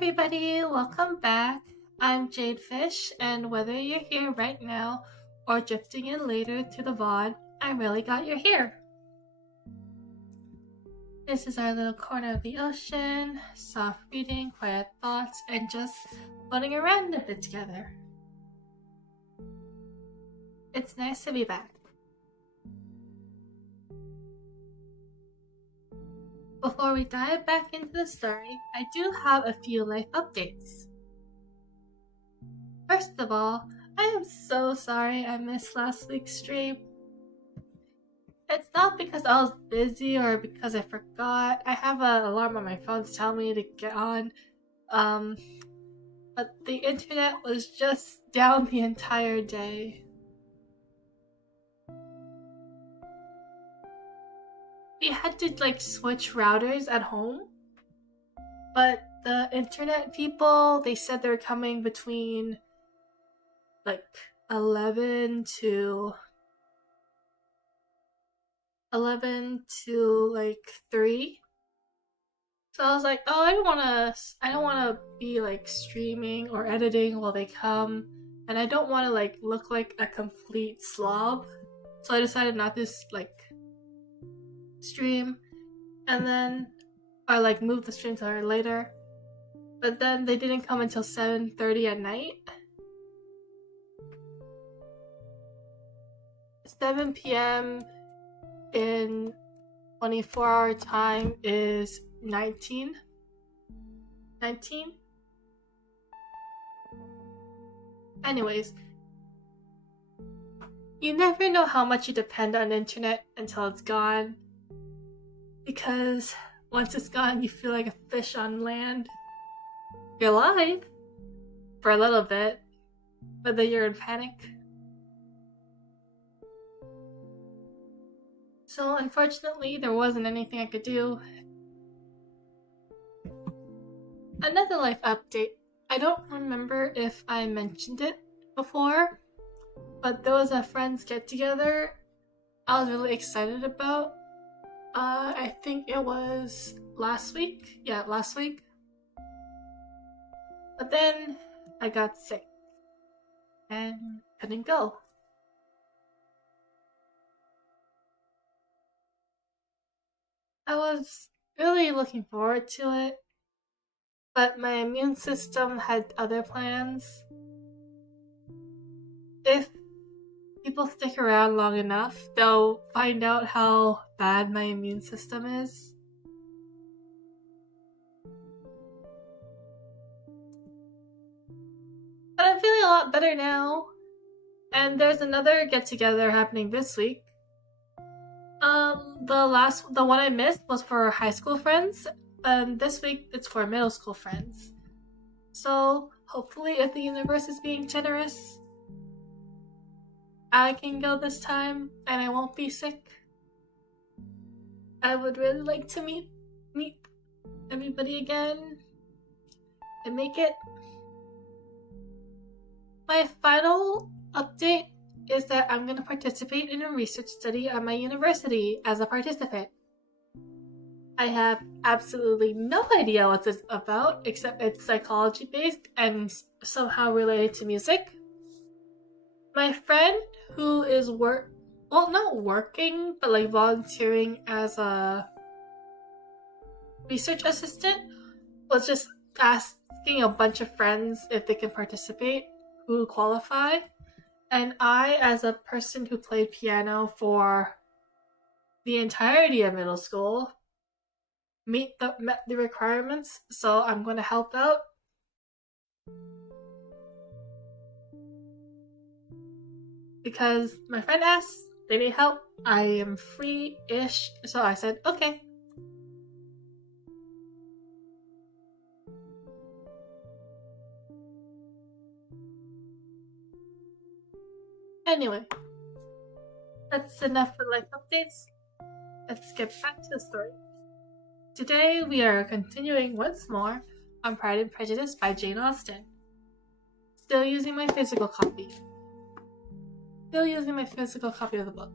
everybody, welcome back. I'm Jade Fish, and whether you're here right now or drifting in later to the VOD, I'm really glad you're here. This is our little corner of the ocean, soft reading, quiet thoughts, and just floating around a bit together. It's nice to be back. Before we dive back into the story, I do have a few life updates. First of all, I am so sorry I missed last week's stream. It's not because I was busy or because I forgot. I have an alarm on my phone to tell me to get on. But the internet was just down the entire day. We had to switch routers at home, but the internet people, they said they were coming between 11 to 3. So I was like, oh, I don't wanna be streaming or editing while they come, and I don't wanna look like a complete slob. So I decided not to stream, and then I move the stream to later, but then they didn't come until 7:30 at night. 7 p.m. in 24-hour time is 19. Anyways, you never know how much you depend on the internet until it's gone. Because once it's gone, you feel like a fish on land. You're alive for a little bit, but then you're in panic. So unfortunately, there wasn't anything I could do. Another life update. I don't remember if I mentioned it before, but there was a friends get-together I was really excited about. I think it was last week. Yeah, last week. But then I got sick and couldn't go. I was really looking forward to it, but my immune system had other plans. If people stick around long enough, they'll find out how bad my immune system is. But I'm feeling a lot better now. And there's another get-together happening this week. The one I missed was for high school friends, and this week it's for middle school friends. So hopefully, if the universe is being generous, I can go this time and I won't be sick. I would really like to meet everybody again and make it. My final update is that I'm going to participate in a research study at my university as a participant. I have absolutely no idea what this is about, except it's psychology based and somehow related to music. My friend who is not working, but volunteering as a research assistant was just asking a bunch of friends if they can participate who qualify. And I, as a person who played piano for the entirety of middle school, met the requirements, so I'm going to help out. Because my friend asked, they need help, I am free-ish, so I said, okay. Anyway, that's enough for life updates. Let's get back to the story. Today we are continuing once more on Pride and Prejudice by Jane Austen. Still using my physical copy. Still using my physical copy of the book.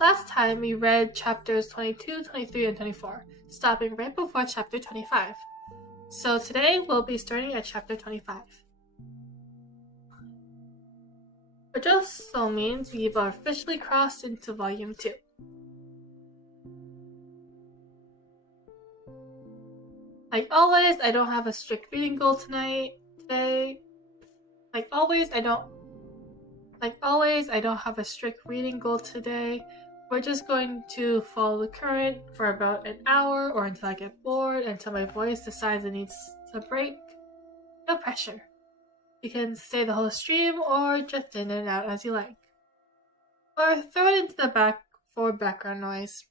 Last time we read chapters 22, 23, and 24. stopping right before chapter 25. So today we'll be starting at chapter 25. Which also means we've officially crossed into volume 2. Like always, I don't have a strict reading goal today. Like always, I don't have a strict reading goal today. We're just going to follow the current for about an hour or until I get bored, until my voice decides it needs a break. No pressure. You can stay the whole stream or drift in and out as you like. Or throw it into the back for background noise.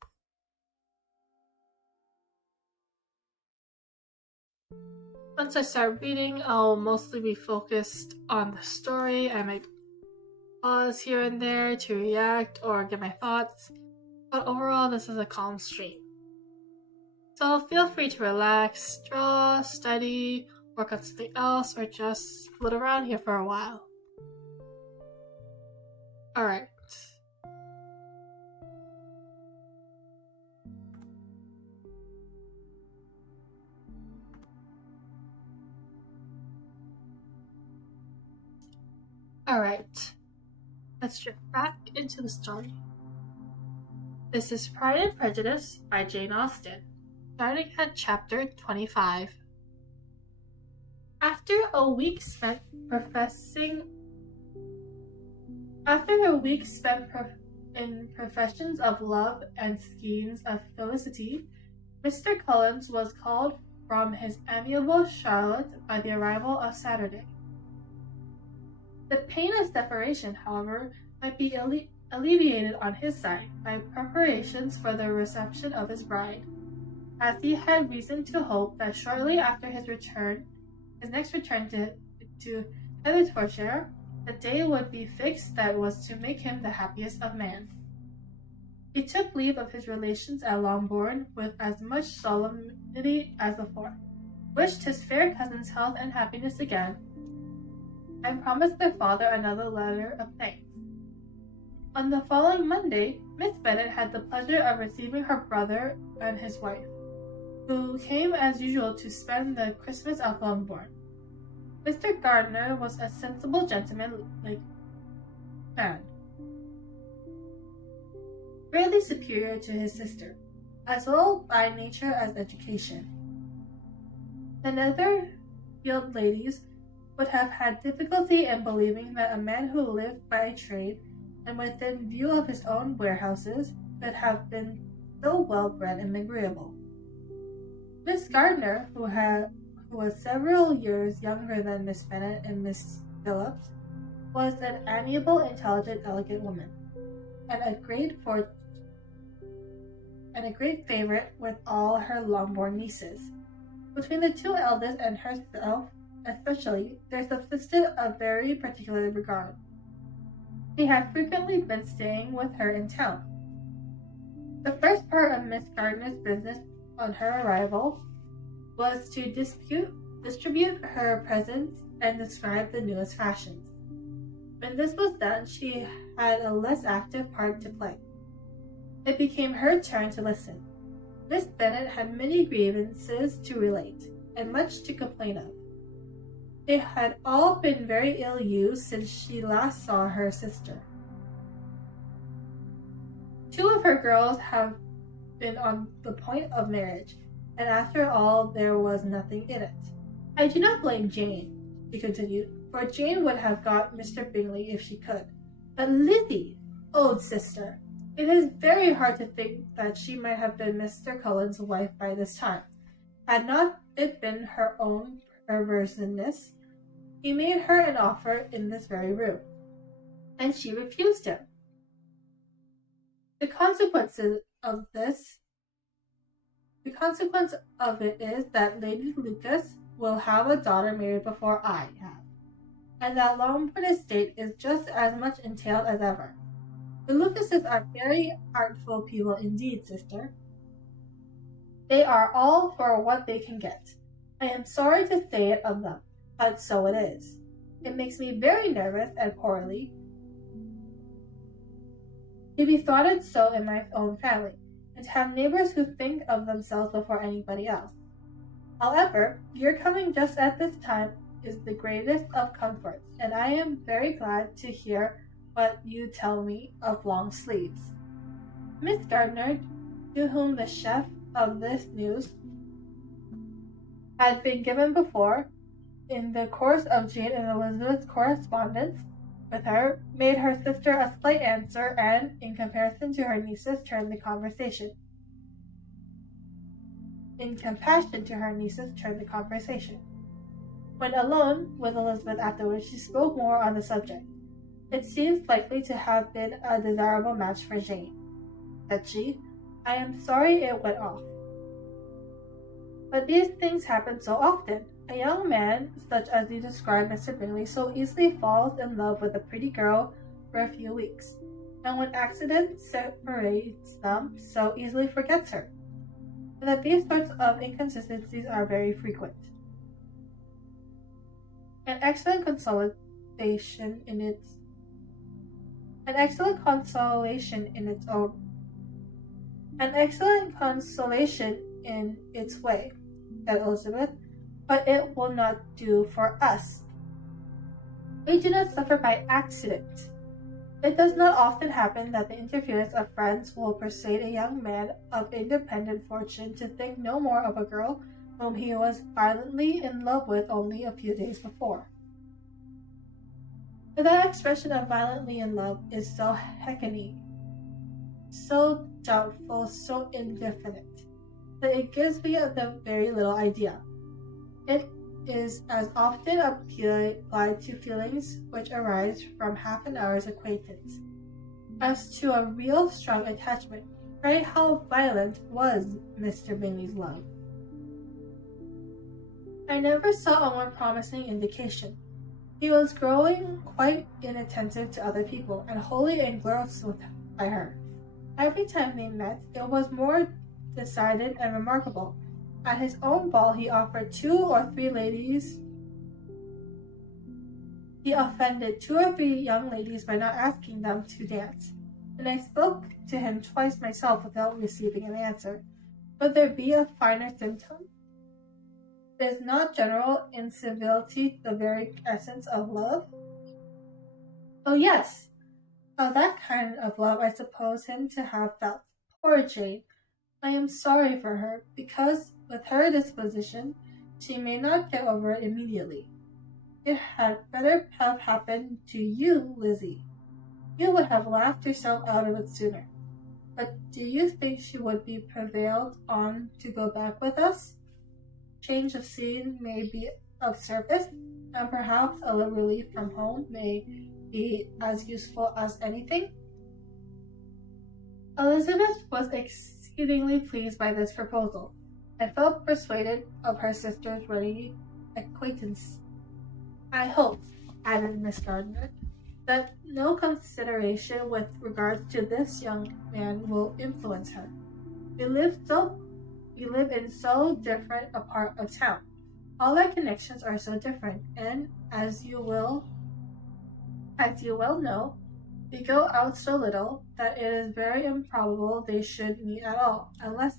Once I start reading, I'll mostly be focused on the story. I might pause here and there to react or get my thoughts, but overall this is a calm stream. So feel free to relax, draw, study, work on something else, or just float around here for a while. Alright. Alright. Let's drift back into the story. This is Pride and Prejudice by Jane Austen, starting at chapter 25. After a week spent in professions of love and schemes of felicity, Mr. Collins was called from his amiable Charlotte by the arrival of Saturday. The pain of separation, however, might be alleviated on his side by preparations for the reception of his bride, as he had reason to hope that shortly after his next return to Hertfordshire, the day would be fixed that was to make him the happiest of men. He took leave of his relations at Longbourn with as much solemnity as before, wished his fair cousin's health and happiness again, and promised their father another letter of thanks. On the following Monday, Miss Bennet had the pleasure of receiving her brother and his wife, who came as usual to spend the Christmas at Longbourn. Mr. Gardiner was a sensible gentleman-like man, greatly superior to his sister, as well by nature as education. The Netherfield ladies would have had difficulty in believing that a man who lived by trade and within view of his own warehouses could have been so well bred and agreeable. Miss Gardiner, who was several years younger than Miss Bennet and Miss Phillips, was an amiable, intelligent, elegant woman, and a great favorite with all her Longbourn nieces. Between the two eldest and herself especially, there subsisted a very particular regard. He had frequently been staying with her in town. The first part of Miss Gardiner's business on her arrival was to distribute her presents and describe the newest fashions. When this was done, she had a less active part to play. It became her turn to listen. Miss Bennet had many grievances to relate, and much to complain of. They had all been very ill used since she last saw her sister. Two of her girls have been on the point of marriage, and after all there was nothing in it. I do not blame Jane, she continued, for Jane would have got Mr. Bingley if she could. But Lizzie, old sister, it is very hard to think that she might have been Mr. Cullen's wife by this time. Had not it been her own perverseness, he made her an offer in this very room, and she refused him. The consequence of it is that Lady Lucas will have a daughter married before I have, and that Longbourn estate is just as much entailed as ever. The Lucases are very artful people indeed, sister. They are all for what they can get. I am sorry to say it of them, but so it is. It makes me very nervous and poorly to be thought it so in my own family, and to have neighbors who think of themselves before anybody else. However, your coming just at this time is the greatest of comforts, and I am very glad to hear what you tell me of long sleeves. Miss Gardner, to whom the chef of this news had been given before, in the course of Jane and Elizabeth's correspondence with her, made her sister a slight answer, and, in comparison to her nieces, turned the conversation. In compassion to her nieces, turned the conversation. When alone with Elizabeth afterwards, she spoke more on the subject. It seems likely to have been a desirable match for Jane, said she. I am sorry it went off. But these things happen so often. A young man, such as you describe Mr. Bingley, so easily falls in love with a pretty girl for a few weeks, and when accident separates them, so easily forgets her. And that these sorts of inconsistencies are very frequent. An excellent consolation in its way, said Elizabeth, but it will not do for us. We do not suffer by accident. It does not often happen that the interference of friends will persuade a young man of independent fortune to think no more of a girl whom he was violently in love with only a few days before. But that expression of violently in love is so hackneyed, so doubtful, so indefinite, that it gives me the very little idea. It is as often applied to feelings which arise from half an hour's acquaintance as to a real strong attachment. Pray, how violent was Mr. Bingley's love? I never saw a more promising indication. He was growing quite inattentive to other people, and wholly engrossed by her. Every time they met, it was more decided and remarkable. At his own ball he offered 2 or 3 ladies. He offended 2 or 3 young ladies by not asking them to dance, and I spoke to him twice myself without receiving an answer. Would there be a finer symptom? Is not general incivility the very essence of love? Oh yes, of that kind of love I suppose him to have felt. Poor Jane! I am sorry for her, because with her disposition she may not get over it immediately. It had better have happened to you, Lizzie. You would have laughed yourself out of it sooner. But do you think she would be prevailed on to go back with us? Change of scene may be of service, and perhaps a little relief from home may be as useful as anything. Elizabeth was exceedingly pleased by this proposal, and felt persuaded of her sister's ready acquiescence. I hope, added Miss Gardner, that no consideration with regard to this young man will influence her. We live in so different a part of town. All our connections are so different, and as you well know, we go out so little that it is very improbable they should meet at all, unless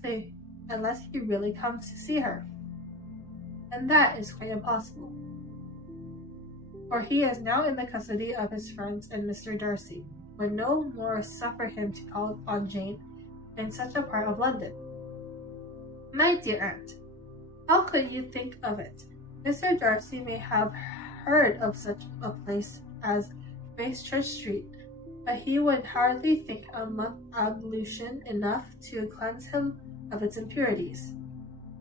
he really comes to see her. And that is quite impossible, for he is now in the custody of his friends and Mr. Darcy, would no more suffer him to call on Jane in such a part of London. My dear aunt, how could you think of it? Mr. Darcy may have heard of such a place as Gracechurch Street, but he would hardly think a month ablution enough to cleanse him of its impurities,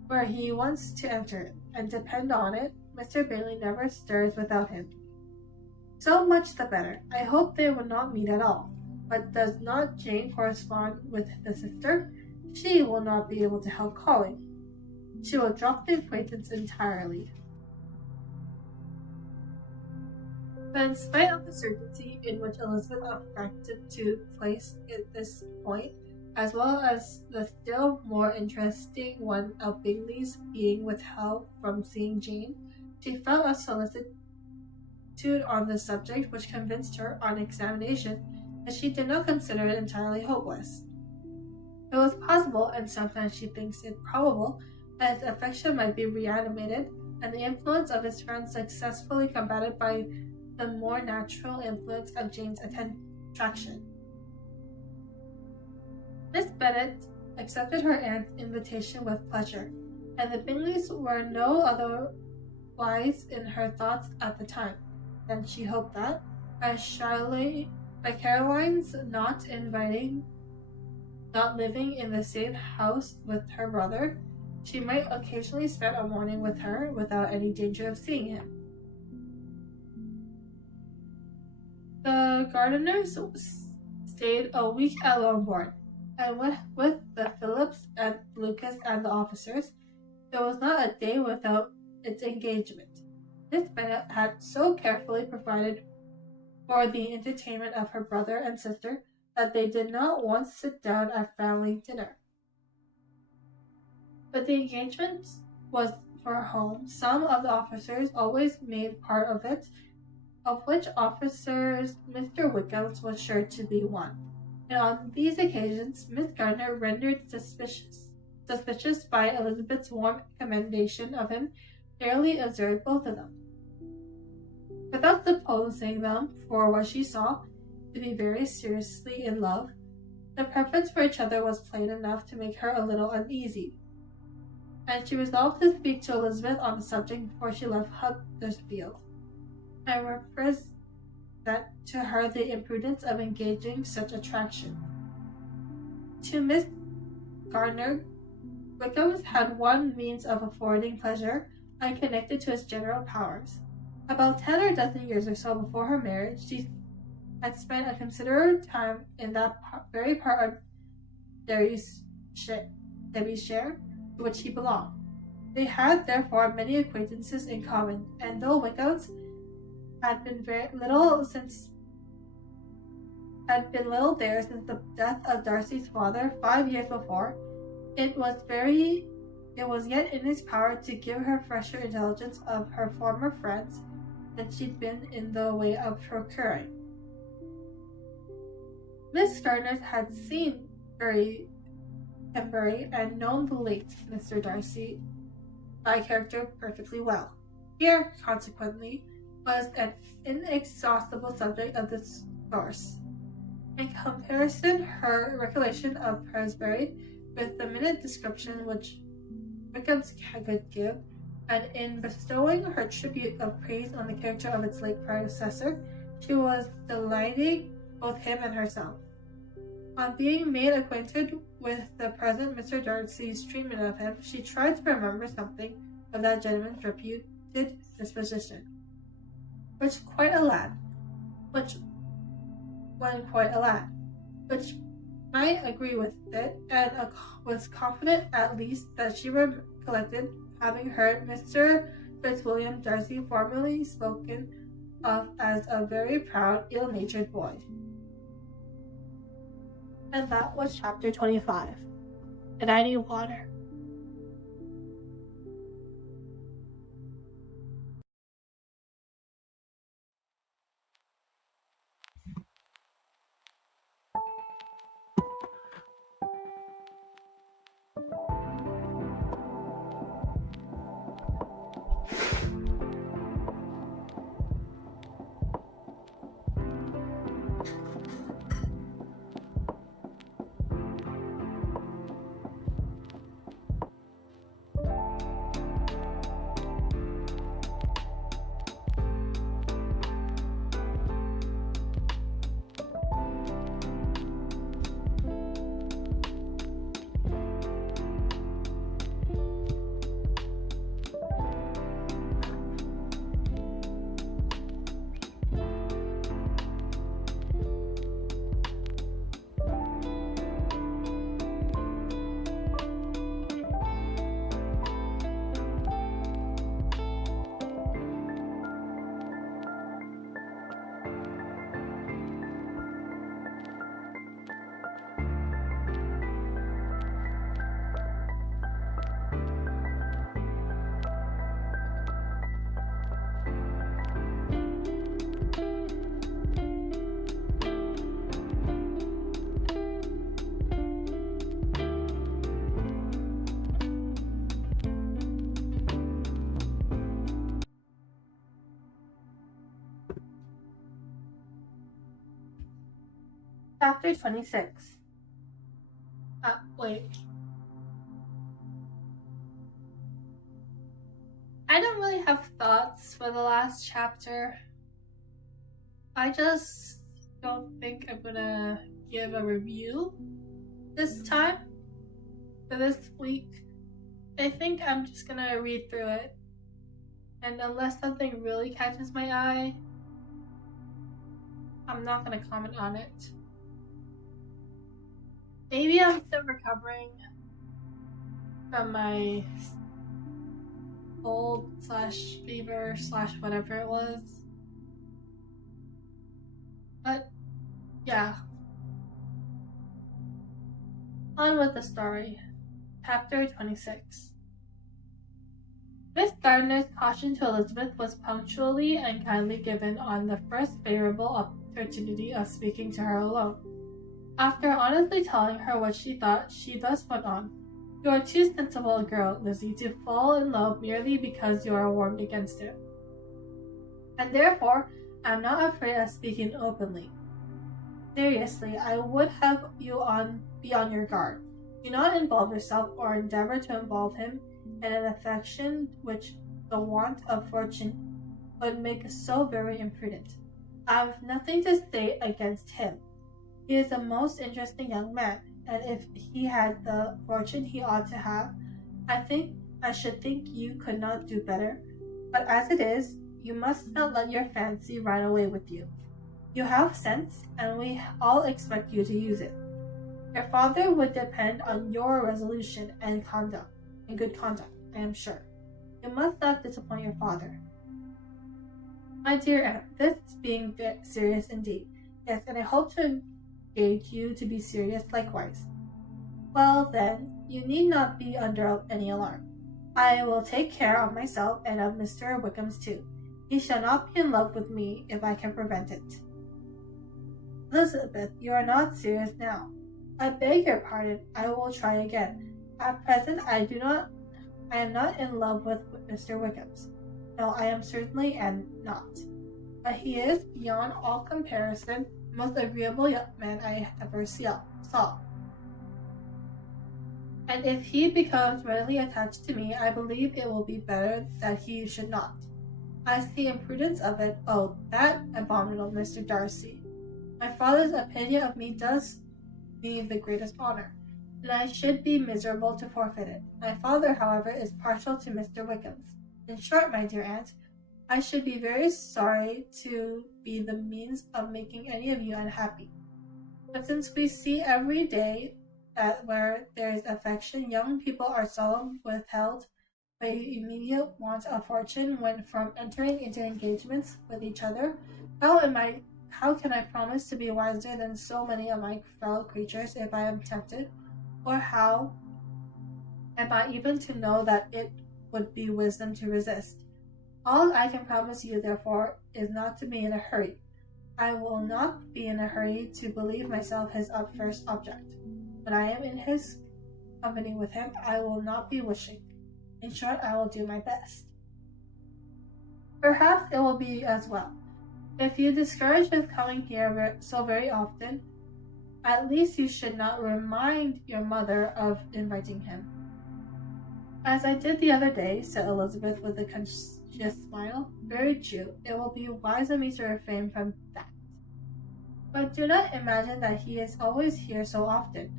were he once to enter it, and depend on it, Mr. Bingley never stirs without him. So much the better. I hope they will not meet at all. But does not Jane correspond with the sister? She will not be able to help calling. She will drop the acquaintance entirely. But in spite of the certainty in which Elizabeth affected to place at this point, as well as the still more interesting one of Bingley's being withheld from seeing Jane, she felt a solicitude on the subject which convinced her, on examination, that she did not consider it entirely hopeless. It was possible, and sometimes she thinks it probable, that his affection might be reanimated, and the influence of his friends successfully combated by the more natural influence of Jane's attraction. Miss Bennet accepted her aunt's invitation with pleasure, and the Bingleys were no otherwise in her thoughts at the time than she hoped that, by Caroline's not living in the same house with her brother, she might occasionally spend a morning with her without any danger of seeing him. The Gardiners stayed a week at Longbourn, and with the Phillips and Lucas and the officers, there was not a day without its engagement. Miss Bennet had so carefully provided for the entertainment of her brother and sister that they did not once sit down at family dinner. But the engagement was for a home. Some of the officers always made part of it, of which officers Mr. Wickham's was sure to be one. And on these occasions, Miss Gardiner, rendered suspicious by Elizabeth's warm commendation of him, fairly observed both of them. Without supposing them, for what she saw, to be very seriously in love, the preference for each other was plain enough to make her a little uneasy, and she resolved to speak to Elizabeth on the subject before she left Huddersfield, and represent to her the imprudence of engaging such attraction. To Miss Gardiner, Wickham's had one means of affording pleasure unconnected to his general powers. About 10 or dozen years or so before her marriage, she had spent a considerable time in that very part of Derbyshire to which he belonged. They had therefore many acquaintances in common, and though Wickham's had been little there since the death of Darcy's father 5 years before, it was yet in his power to give her fresher intelligence of her former friends than she'd been in the way of procuring. Miss Gardiner had seen Pembury and known the late Mr. Darcy by character perfectly well. Here, consequently, was an inexhaustible subject of discourse. In comparison, her recollection of Presbury with the minute description which Wickham's could give, and in bestowing her tribute of praise on the character of its late predecessor, she was delighting both him and herself. On being made acquainted with the present Mr. Darcy's treatment of him, she tried to remember something of that gentleman's reputed disposition, which when quite a lad, which might agree with it, and was confident at least that she recollected having heard Mr. Fitzwilliam Darcy formerly spoken of as a very proud, ill-natured boy. And that was chapter 25. And I need water. Chapter 26. Wait. I don't really have thoughts for the last chapter. I just don't think I'm gonna give a review this time for this week. I think I'm just gonna read through it. And unless something really catches my eye, I'm not gonna comment on it. Maybe I'm still recovering from my cold / fever / whatever it was. But yeah. On with the story. Chapter 26. Miss Gardner's caution to Elizabeth was punctually and kindly given on the first favorable opportunity of speaking to her alone. After honestly telling her what she thought, she thus went on. You are too sensible a girl, Lizzie, to fall in love merely because you are warned against it. And therefore, I am not afraid of speaking openly. Seriously, I would have you be on your guard. Do not involve yourself or endeavor to involve him in an affection which the want of fortune would make so very imprudent. I have nothing to say against him. He is a most interesting young man, and if he had the fortune he ought to have, I should think you could not do better. But as it is, you must not let your fancy run away with you. You have sense, and we all expect you to use it. Your father would depend on your resolution and good conduct, I am sure. You must not disappoint your father. My dear aunt, this is being serious indeed. Yes, and I hope to engage you to be serious likewise. Well, then, you need not be under any alarm. I will take care of myself and of Mr. Wickham's too. He shall not be in love with me if I can prevent it. Elizabeth, you are not serious now. I beg your pardon. I will try again. At present, I am not in love with Mr. Wickham's. No, I am certainly not. But he is, beyond all comparison, the most agreeable young man I ever saw. And if he becomes readily attached to me, I believe it will be better that he should not. As the imprudence of it, oh, that abominable Mr. Darcy. My father's opinion of me does me the greatest honor, and I should be miserable to forfeit it. My father, however, is partial to Mr. Wickham's. In short, my dear aunt, I should be very sorry to be the means of making any of you unhappy. But since we see every day that where there is affection, young people are seldom withheld by immediate want of fortune when from entering into engagements with each other, how can I promise to be wiser than so many of my fellow creatures if I am tempted? Or how am I even to know that it would be wisdom to resist? All I can promise you, therefore, is not to be in a hurry. I will not be in a hurry to believe myself his first object. When I am in his company with him, I will not be wishing. In short, I will do my best. Perhaps it will be as well. If you discourage his coming here so very often, at least you should not remind your mother of inviting him. As I did the other day, said Elizabeth with a conscious smile. Very true. It will be wise of me to refrain from that. But do not imagine that he is always here so often.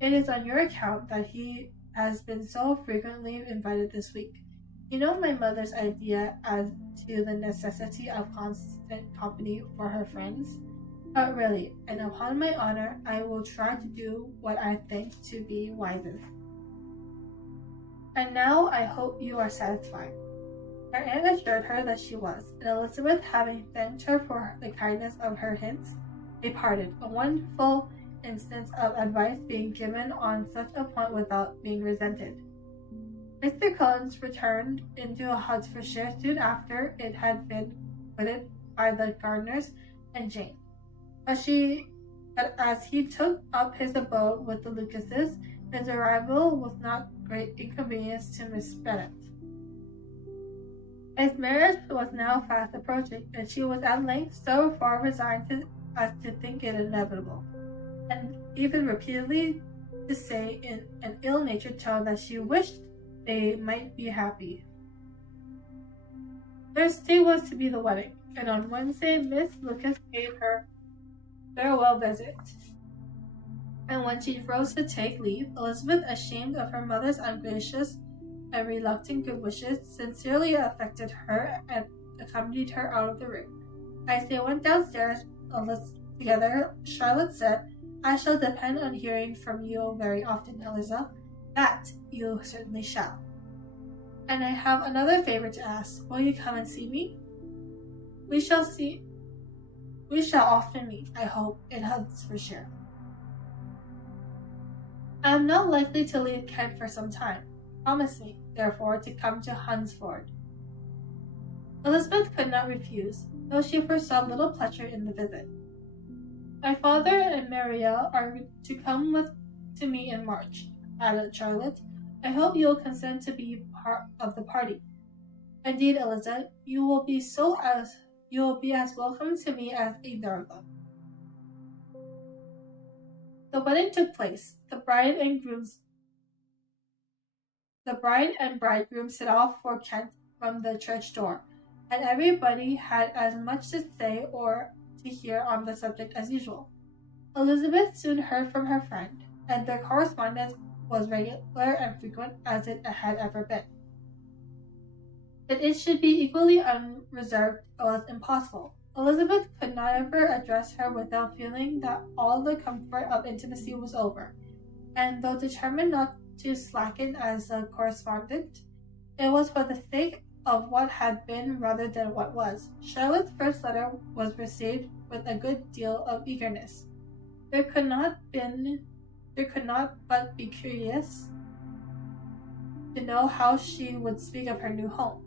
It is on your account that he has been so frequently invited this week. You know my mother's idea as to the necessity of constant company for her friends. But really, and upon my honor, I will try to do what I think to be wisest. And now I hope you are satisfied. Her aunt assured her that she was, and Elizabeth, having thanked her for the kindness of her hints, they parted, a wonderful instance of advice being given on such a point without being resented. Mr. Collins returned into Hertfordshire soon after it had been quitted by the Gardners and Jane. But as he took up his abode with the Lucases, his arrival was not great inconvenience to Miss Bennet. His marriage was now fast approaching, and she was at length so far resigned as to think it inevitable. and even repeatedly to say in an ill-natured tone that she wished they might be happy. Thursday was to be the wedding, and on Wednesday Miss Lucas paid her farewell visit. And when she rose to take leave, Elizabeth, ashamed of her mother's ungracious and reluctant good wishes, sincerely affected her and accompanied her out of the room. As they went downstairs together, Charlotte said, "I shall depend on hearing from you very often, Eliza. That you certainly shall. And I have another favor to ask. Will you come and see me? We shall often meet, I hope, in Hertfordshire. I am not likely to leave Kent for some time. Promise me, therefore, to come to Hunsford." Elizabeth could not refuse, though she foresaw little pleasure in the visit. "My father and Marielle are to come to me in March," added Charlotte. "I hope you will consent to be part of the party. Indeed, Eliza, you will be as welcome to me as either of them." The wedding took place. The bride and bridegroom set off for Kent from the church door, and everybody had as much to say or to hear on the subject as usual. Elizabeth soon heard from her friend, and their correspondence was regular and frequent as it had ever been. That it should be equally unreserved was impossible. Elizabeth could not ever address her without feeling that all the comfort of intimacy was over, and though determined not to slacken as a correspondent, it was for the sake of what had been rather than what was. Charlotte's first letter was received with a good deal of eagerness. There could not but be curious to know how she would speak of her new home,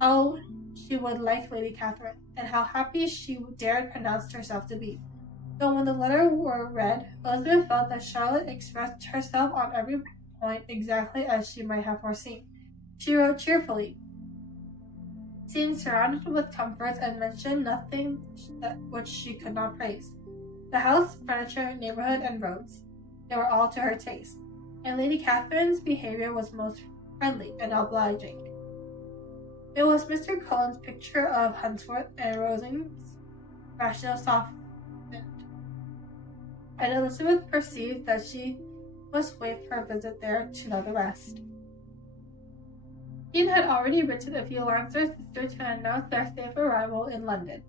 how she would like Lady Catherine, and how happy she dared pronounce herself to be. But when the letter were read, Elizabeth felt that Charlotte expressed herself on every point exactly as she might have foreseen. She wrote cheerfully, seemed surrounded with comforts, and mentioned nothing which she could not praise. The house, furniture, neighborhood, and roads, they were all to her taste, and Lady Catherine's behavior was most friendly and obliging. It was Mr. Cullen's picture of Hunsford and Rosings' rational softened, and Elizabeth perceived that she must wait for a visit there to know the rest. Jean had already written a few lines to her sister to announce their safe arrival in London,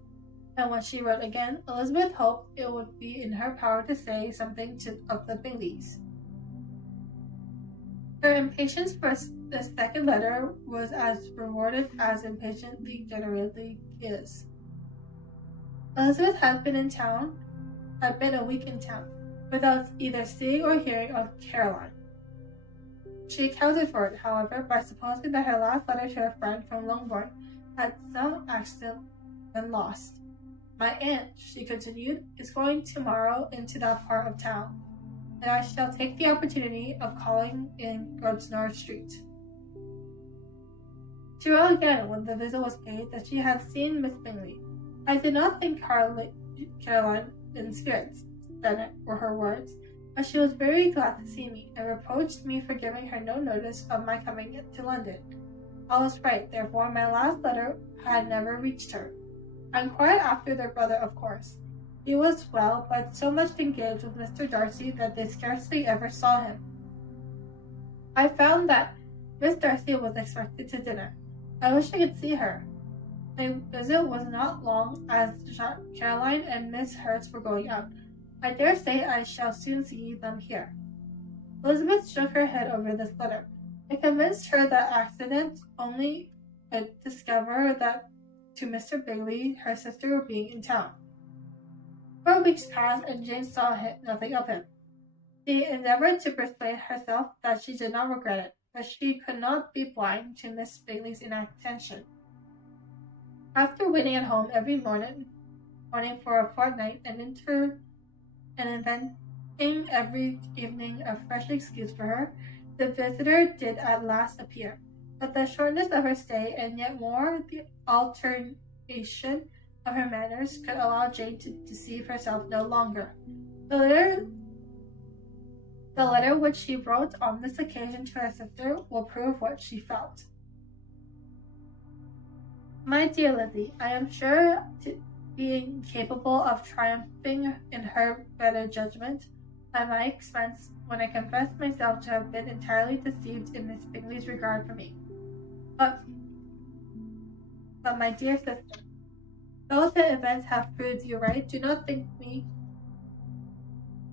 and when she wrote again, Elizabeth hoped it would be in her power to say something of the Bingleys. Her impatience for the second letter was as rewarded as impatiently generally is. Elizabeth had been a week in town, without either seeing or hearing of Caroline. She accounted for it, however, by supposing that her last letter to her friend from Longbourn had some accident been lost. "My aunt," she continued, "is going tomorrow into that part of town, and I shall take the opportunity of calling in Grosvenor Street." She wrote again when the visit was paid that she had seen Miss Bingley. "I did not think Caroline in spirits," were her words, "but she was very glad to see me, and reproached me for giving her no notice of my coming to London. I was right, therefore my last letter had never reached her. I inquired after their brother, of course. He was well, but so much engaged with Mr. Darcy that they scarcely ever saw him. I found that Miss Darcy was expected to dinner. I wish I could see her. My visit was not long, as Caroline and Miss Hertz were going out. I dare say I shall soon see them here." Elizabeth shook her head over this letter. It convinced her that accident only could discover that to Mr. Bingley her sister being in town. 4 weeks passed, and Jane saw nothing of him. She endeavored to persuade herself that she did not regret it, but she could not be blind to Miss Bingley's inattention. After waiting at home every morning for a fortnight, and inventing every evening a fresh excuse for her, the visitor did at last appear. But the shortness of her stay, and yet more the alteration of her manners, could allow Jane to deceive herself no longer. The letter The letter which she wrote on this occasion to her sister will prove what she felt. My dear Lizzie, I am sure being capable of triumphing in her better judgment at my expense when I confess myself to have been entirely deceived in Miss Bingley's regard for me. But my dear sister, though the events have proved you right, do not think me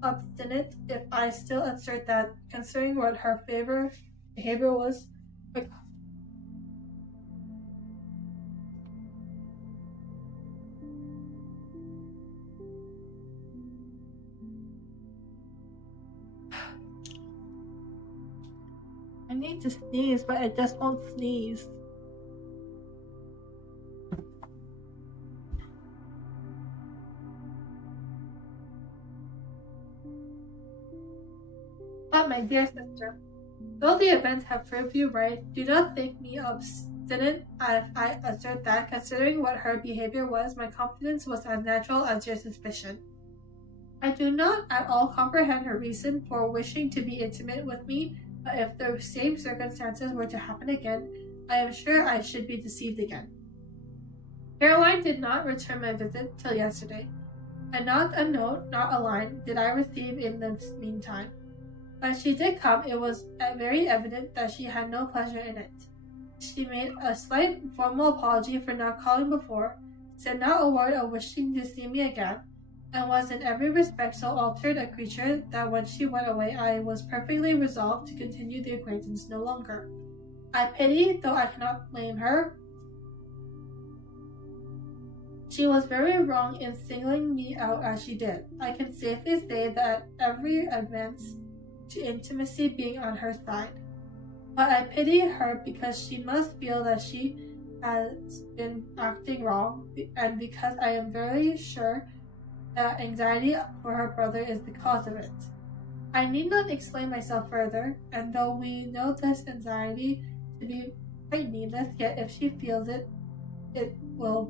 obstinate if I still assert that, considering what her behavior was. I need to sneeze, but I just won't sneeze. But my dear sister, though the events have proved you right, do not think me obstinate if I assert that, considering what her behavior was, my confidence was as natural as your suspicion. I do not at all comprehend her reason for wishing to be intimate with me, but if the same circumstances were to happen again, I am sure I should be deceived again. Caroline did not return my visit till yesterday, and not a note, not a line, did I receive in the meantime. When she did come, it was very evident that she had no pleasure in it. She made a slight formal apology for not calling before, said not a word of wishing to see me again, and was in every respect so altered a creature that when she went away I was perfectly resolved to continue the acquaintance no longer. I pity, though I cannot blame her. She was very wrong in singling me out as she did. I can safely say that every advance to intimacy being on her side. But I pity her because she must feel that she has been acting wrong, and because I am very sure that anxiety for her brother is the cause of it. I need not explain myself further, and though we know this anxiety to be quite needless, yet if she feels it, it will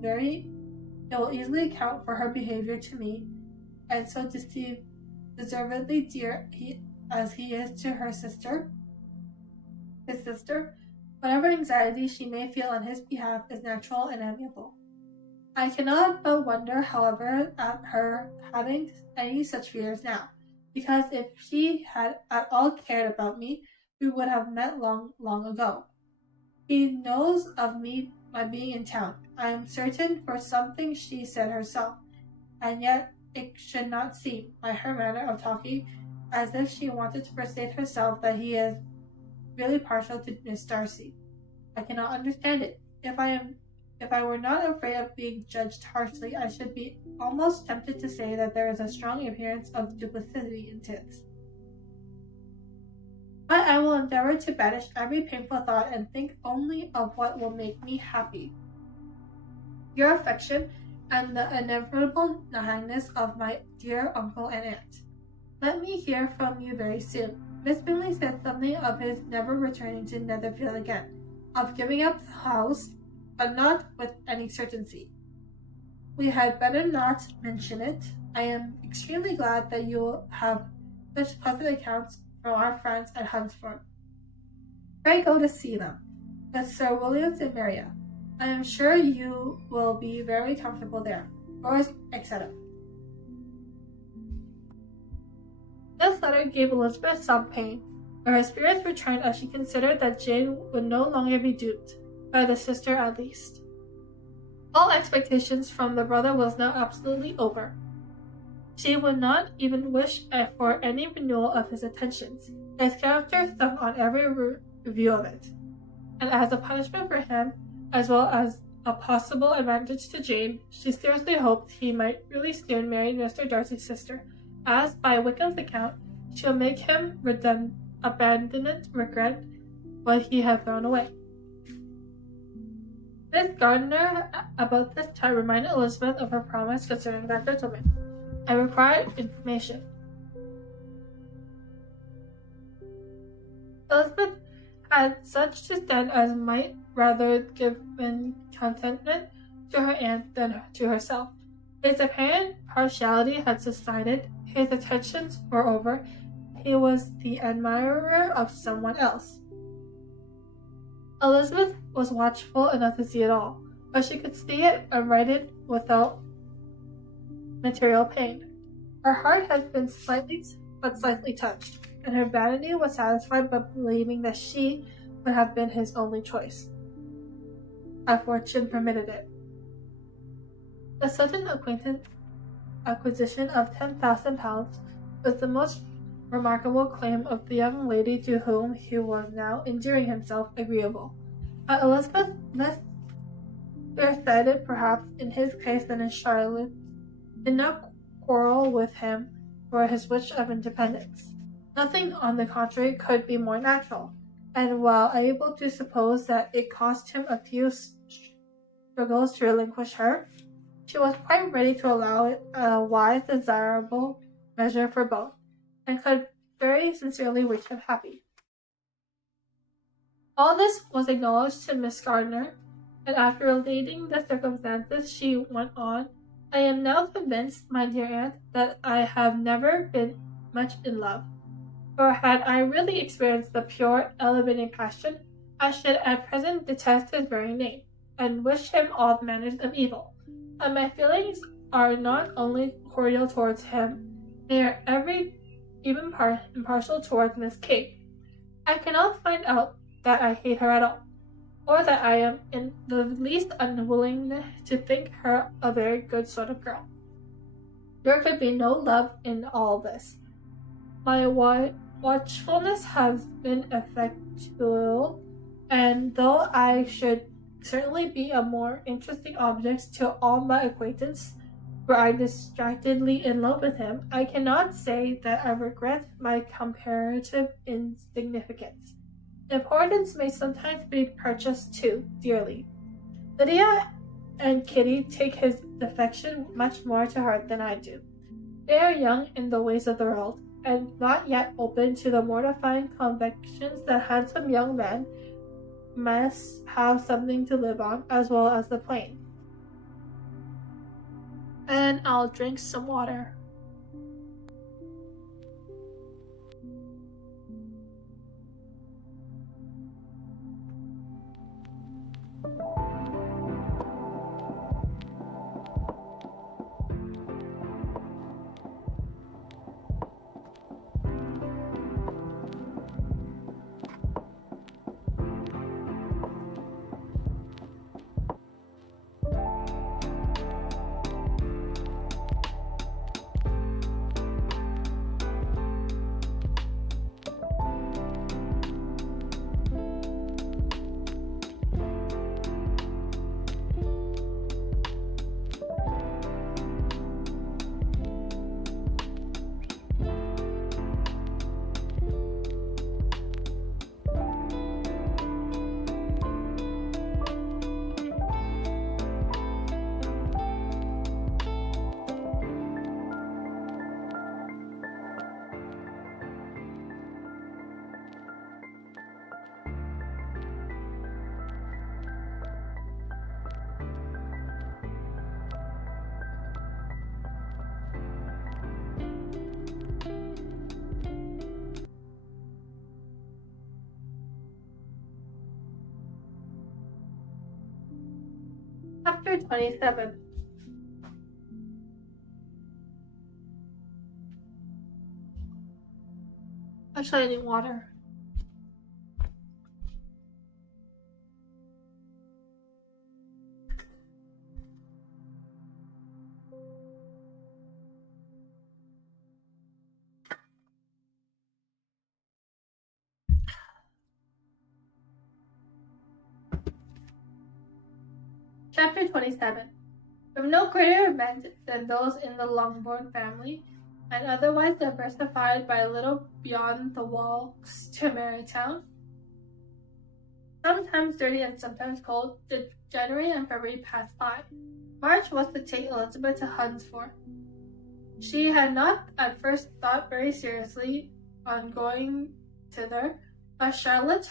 easily account for her behavior to me, and so deservedly dear as he is to his sister. Whatever anxiety she may feel on his behalf is natural and amiable. I cannot but wonder, however, at her having any such fears now, because if she had at all cared about me, we would have met long ago. He knows of my being in town, I am certain, for something she said herself, and yet it should not seem, by her manner of talking, as if she wanted to persuade herself that he is really partial to Miss Darcy. I cannot understand it. If I were not afraid of being judged harshly, I should be almost tempted to say that there is a strong appearance of duplicity in it. But I will endeavor to banish every painful thought and think only of what will make me happy. Your affection and the inevitable kindness of my dear uncle and aunt. Let me hear from you very soon. Miss Bingley said something of his never returning to Netherfield again, of giving up the house, but not with any certainty. We had better not mention it. I am extremely glad that you will have such pleasant accounts from our friends at Hunsford. Pray go to see them, with Sir Williams and Maria. I am sure you will be very comfortable there. Yours, etc. This letter gave Elizabeth some pain, but her spirits returned as she considered that Jane would no longer be duped, by the sister at least. All expectations from the brother was now absolutely over. She would not even wish for any renewal of his attentions. His character sunk on every review of it, and as a punishment for him, as well as a possible advantage to Jane, she scarcely hoped he might really soon marry Mr. Darcy's sister, as, by Wickham's account, she would make him abandonment regret what he had thrown away. Miss Gardiner about this time reminded Elizabeth of her promise concerning that gentleman, and required information. Elizabeth had such to stand as might rather given contentment to her aunt than to herself. His apparent partiality had subsided, his attentions were over, he was the admirer of someone else. Elizabeth was watchful enough to see it all, but she could see it and write it without material pain. Her heart had been slightly touched, and her vanity was satisfied by believing that she would have been his only choice, had fortune permitted it. The sudden acquisition of £10,000 was the most remarkable claim of the young lady to whom he was now endearing himself agreeable. But Elizabeth, less clear-sighted perhaps in his case than in Charlotte's, did not quarrel with him for his wish of independence. Nothing, on the contrary, could be more natural, and while able to suppose that it cost him a few struggles to relinquish her, she was quite ready to allow it a wise, desirable measure for both, and could very sincerely wish him happy. All this was acknowledged to Miss Gardiner, and after relating the circumstances, she went on, "I am now convinced, my dear aunt, that I have never been much in love. For had I really experienced the pure, elevating passion, I should at present detest his very name, and wish him all manners of evil. And my feelings are not only cordial towards him, they are even impartial towards Miss Kate. I cannot find out that I hate her at all, or that I am in the least unwilling to think her a very good sort of girl. There could be no love in all this. My watchfulness has been effectual, and though I should certainly be a more interesting object to all my acquaintance were I distractedly in love with him, I cannot say that I regret my comparative insignificance. Importance may sometimes be purchased too dearly. Lydia and Kitty take his affection much more to heart than I do. They are young in the ways of the world, and not yet open to the mortifying convictions that handsome young men must have something to live on as well as the plain. And I'll drink some water." Chapter 27. Actually, I need water. Chapter 27. Of no greater event than those in the Longbourn family, and otherwise diversified by a little beyond the walks to Marytown, sometimes dirty and sometimes cold, did January and February pass by. March was to take Elizabeth to Hunsford. She had not at first thought very seriously on going thither, but Charlotte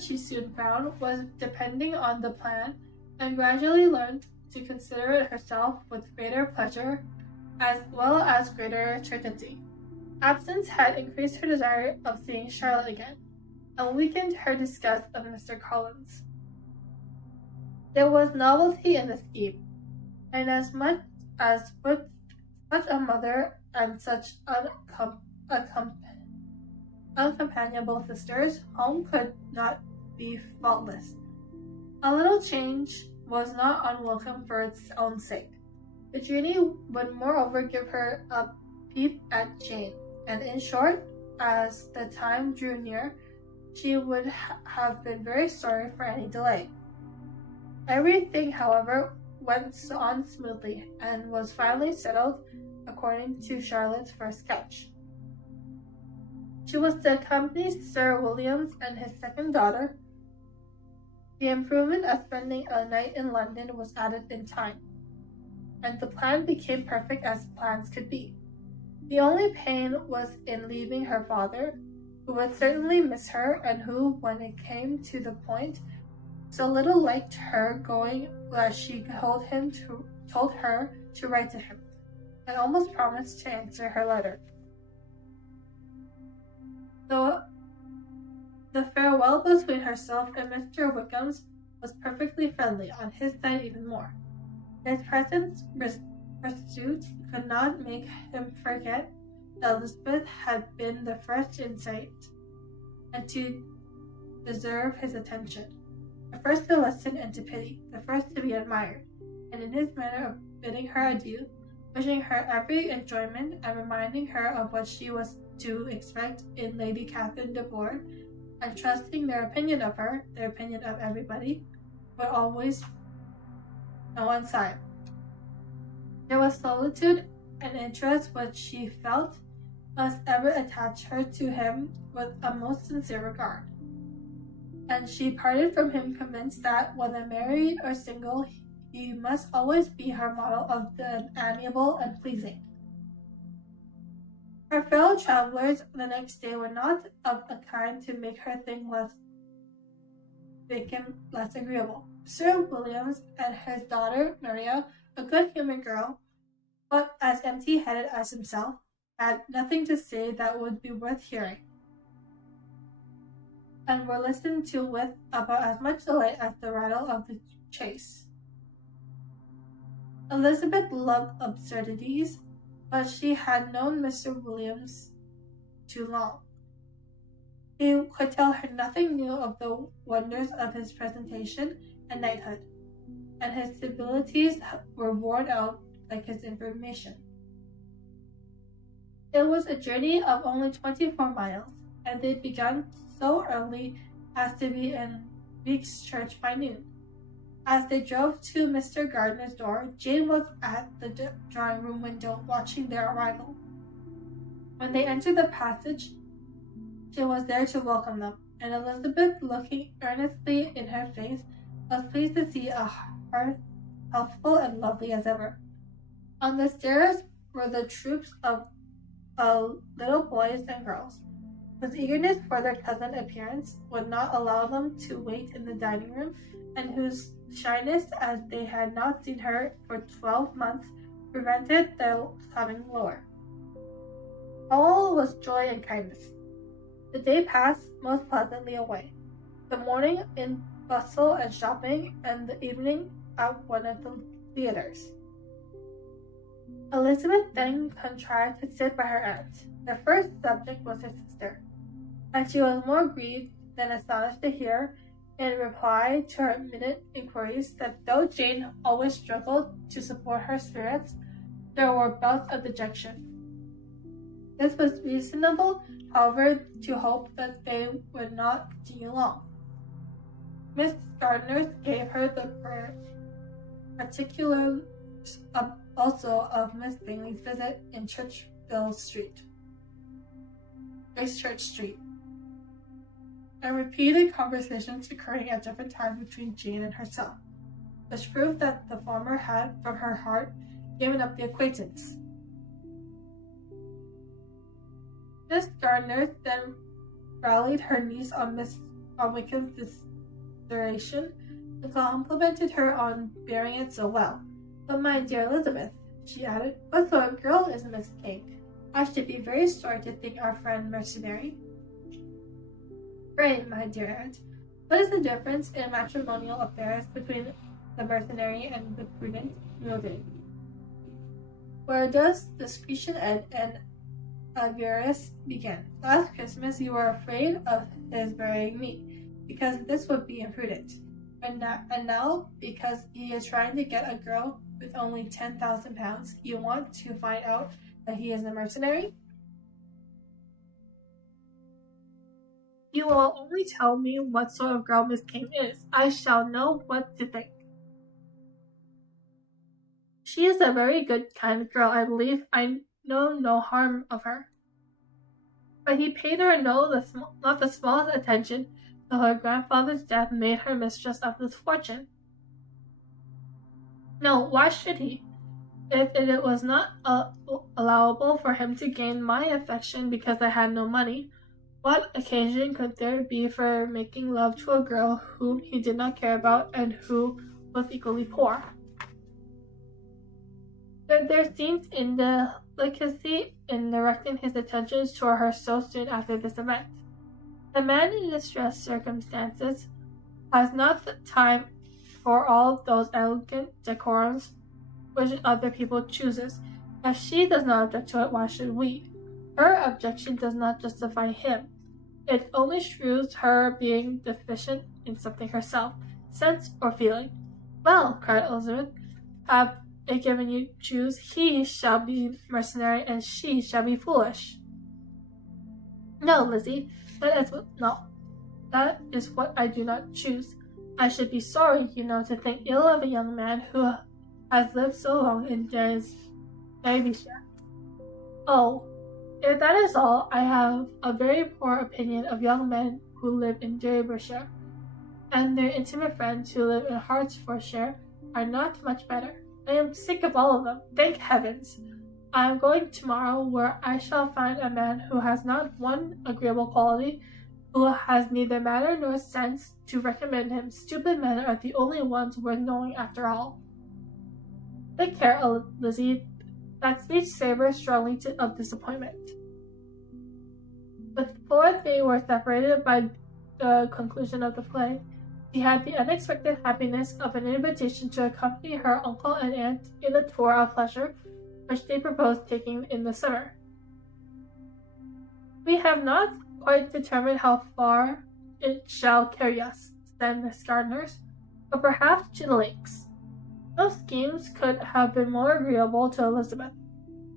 she soon found was depending on the plan, and gradually learned to consider it herself with greater pleasure as well as greater certainty. Absence had increased her desire of seeing Charlotte again, and weakened her disgust of Mr. Collins. There was novelty in the scheme, and as much as with such a mother and such uncompanionable sisters, home could not be faultless. A little change was not unwelcome for its own sake. The journey would moreover give her a peep at Jane, and in short, as the time drew near, she would have been very sorry for any delay. Everything, however, went on smoothly, and was finally settled according to Charlotte's first sketch. She was to accompany Sir Williams and his second daughter. The improvement of spending a night in London was added in time, and the plan became perfect as plans could be. The only pain was in leaving her father, who would certainly miss her, and who, when it came to the point, so little liked her going that she told her to write to him, and almost promised to answer her letter. Though the farewell between herself and Mr. Wickham's was perfectly friendly, on his side even more. His present pursuit could not make him forget that Elizabeth had been the first in sight, and to deserve his attention, the first to listen and to pity, the first to be admired, and in his manner of bidding her adieu, wishing her every enjoyment, and reminding her of what she was to expect in Lady Catherine de Bourgh, and trusting their opinion of her, their opinion of everybody, would always on one side. There was solitude and interest which she felt must ever attach her to him with a most sincere regard, and she parted from him convinced that, whether married or single, he must always be her model of the amiable and pleasing. Her fellow travelers the next day were not of a kind to make her think less agreeable. Sir Williams and his daughter Maria, a good-humored girl, but as empty-headed as himself, had nothing to say that would be worth hearing, and were listened to with about as much delight as the rattle of the chase. Elizabeth loved absurdities, but she had known Mr. Williams too long. He could tell her nothing new of the wonders of his presentation and knighthood, and his civilities were worn out like his information. It was a journey of only 24 miles, and they began so early as to be in Beek's church by noon. As they drove to Mr. Gardner's door, Jane was at the drawing-room window watching their arrival. When they entered the passage, she was there to welcome them, and Elizabeth, looking earnestly in her face, was pleased to see a heart healthful and lovely as ever. On the stairs were the troops of little boys and girls, whose eagerness for their cousin's appearance would not allow them to wait in the dining room, and whose shyness, as they had not seen her for 12 months, prevented their coming lower. All was joy and kindness. The day passed most pleasantly away, the morning in bustle and shopping, and the evening at one of the theatres. Elizabeth then contrived to sit by her aunt. The first subject was her sister, and she was more grieved than astonished to hear, in reply to her minute inquiries, that though Jane always struggled to support her spirits, there were bouts of dejection. This was reasonable, however, to hope that they would not continue long. Miss Gardner gave her the particulars also of Miss Bingley's visit in Church Street, and repeated conversations occurring at different times between Jane and herself, which proved that the former had, from her heart, given up the acquaintance. Miss Gardner then rallied her niece on Miss Wickham's consideration, and complimented her on bearing it so well. "But, my dear Elizabeth," she added. What sort of girl is Miss King? I should be very sorry to think our friend mercenary. Pray, my dear aunt, what is the difference in matrimonial affairs between the mercenary and the prudent wielding? Where does discretion end and avarice begin? Last Christmas you were afraid of his marrying me, because this would be imprudent. And now, because he is trying to get a girl with only £10,000, you want to find out that he is a mercenary? You will only tell me what sort of girl Miss King is. I shall know what to think. She is a very good kind of girl, I believe. I know no harm of her. But he paid her not the smallest attention till her grandfather's death made her mistress of his fortune. No, why should he? If it was not allowable for him to gain my affection because I had no money, what occasion could there be for making love to a girl whom he did not care about and who was equally poor? There seemed indelicacy in directing his attentions toward her so soon after this event. A man in distressed circumstances has not the time for all those elegant decorums which other people chooses. If she does not object to it, why should we? Her objection does not justify him. It only shews her being deficient in something herself, sense or feeling. Well, cried Elizabeth, have it given you choose, he shall be mercenary and she shall be foolish. No, Lizzie, that is what I do not choose. I should be sorry, to think ill of a young man who has lived so long in Derbyshire. Oh, if that is all, I have a very poor opinion of young men who live in Derbyshire, and their intimate friends who live in Hertfordshire are not much better. I am sick of all of them, thank heavens. I am going tomorrow, where I shall find a man who has not one agreeable quality, who has neither matter nor sense to recommend him. Stupid men are the only ones worth knowing after all. Take care, Lizzie. That speech savored strongly of disappointment. Before they were separated by the conclusion of the play, she had the unexpected happiness of an invitation to accompany her uncle and aunt in a tour of pleasure which they proposed taking in the summer. We have not quite determined how far it shall carry us, said Miss Gardner's, but perhaps to the lakes. No schemes could have been more agreeable to Elizabeth,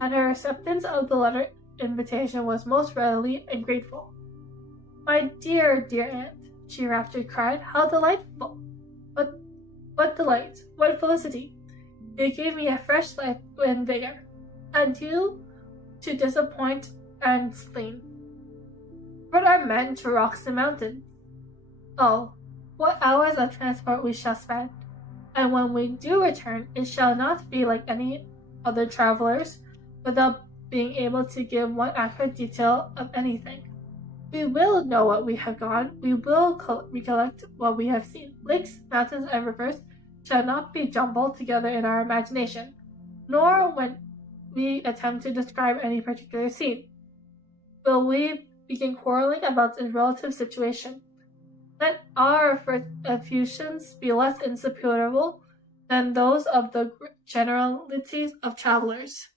and her acceptance of the letter invitation was most readily and grateful. My dear, dear aunt, she rapturously cried, how delightful! What delight! What felicity! You gave me a fresh life and vigor. Adieu to disappoint and spleen. What are men to rocks and mountains? Oh, what hours of transport we shall spend! And when we do return, it shall not be like any other travelers, without being able to give one accurate detail of anything. We will know what we have gone, we will recollect what we have seen. Lakes, mountains, and rivers shall not be jumbled together in our imagination, nor when we attempt to describe any particular scene will we begin quarreling about its relative situation. Let our effusions be less insupportable than those of the generalities of travelers.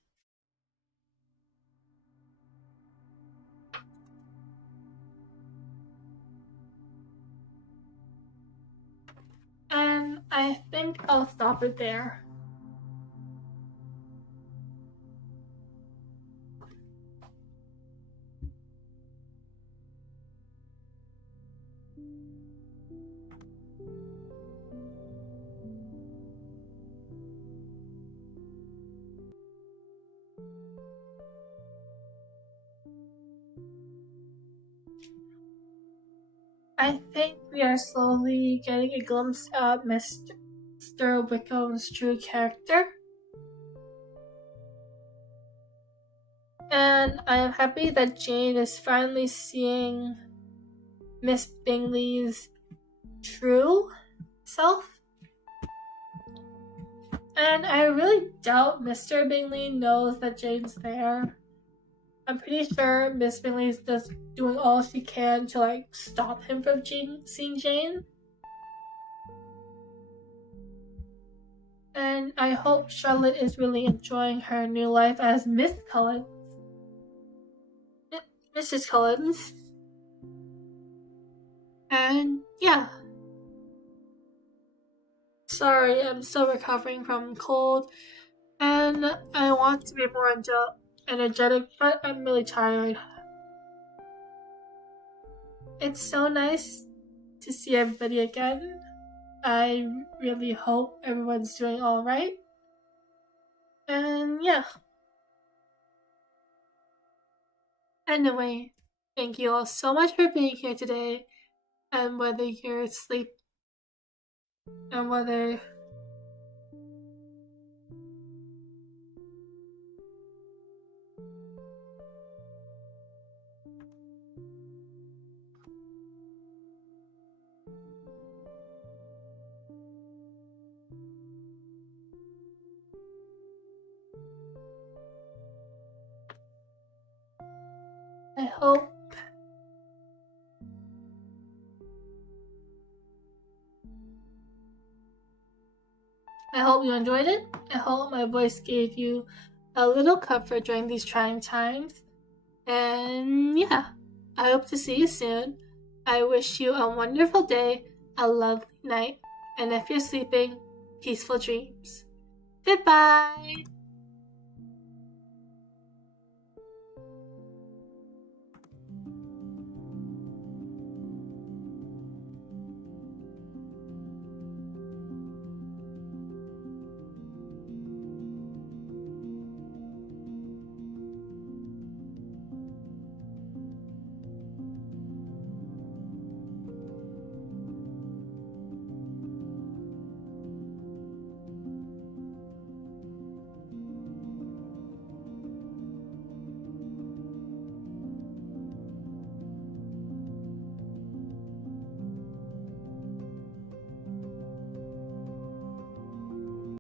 And I think I'll stop it there. I think we are slowly getting a glimpse of Mr. Wickham's true character. And I am happy that Jane is finally seeing Miss Bingley's true self. And I really doubt Mr. Bingley knows that Jane's there. I'm pretty sure Miss Bingley's just doing all she can to like stop him from seeing Jane. And I hope Charlotte is really enjoying her new life as Miss Collins. Mrs. Collins. And yeah. Sorry, I'm still recovering from cold. And I want to be more energetic, but I'm really tired. It's so nice to see everybody again. I really hope everyone's doing alright. And yeah. Anyway, thank you all so much for being here today. And whether you're asleep and whether I hope you enjoyed it. I hope my voice gave you a little comfort during these trying times. And yeah, I hope to see you soon. I wish you a wonderful day, a lovely night, and if you're sleeping, peaceful dreams. Goodbye!